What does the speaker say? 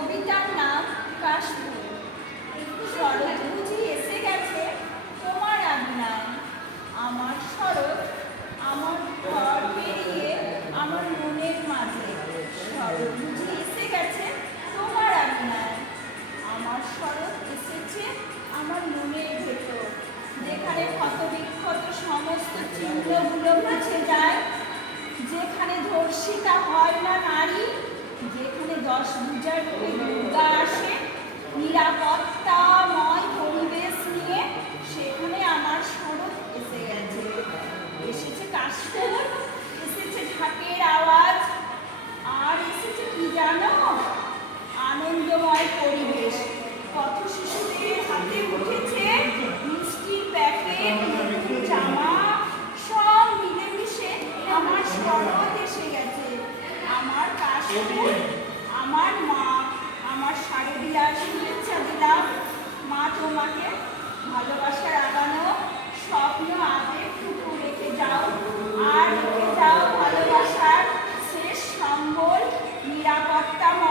কবিতার নাম কাশফুল। শরৎ বুঝি এসে গেছে তোমার আঙিনায়, আমার শরৎ আমার ঘর পেরিয়ে আমার মনের মাঝে। শরৎ বুঝি এসে গেছে তোমার আঙিনায়, আমার শরৎ এসেছে আমার মনের ভেতর, যেখানে ক্ষত বিক্ষত সমস্ত চিহ্নগুলো মুছে যায়, যেখানে ধর্ষিতা হয় না নারী, যেখানে 10 ভুজার রূপে দুর্গা আসে নিরাপত্তাময় পরিবেশ নিয়ে, সেখানে আমার শরৎ এসে গেছে। এসেছে কাশফুল, এসেছে ঢাকের আওয়াজ, আর এসেছে কি জানো, আনন্দময় পরিবেশ। কত শিশুদের হাতে উঠেছে মিষ্টির প্যাকেট, নতুন জামা, সব মিলেমিশে আমার শরৎ এসে গেছে। আমার কাশফুল, আমার মা, আমার শারদীয়ার শুভেচ্ছা দিলাম। মা তোমাকে ভালোবাসার আগানো স্বপ্ন আবেগটুকু রেখে যাও, আর রেখে যাও ভালোবাসার শেষ সম্বল নিরাপত্তাময়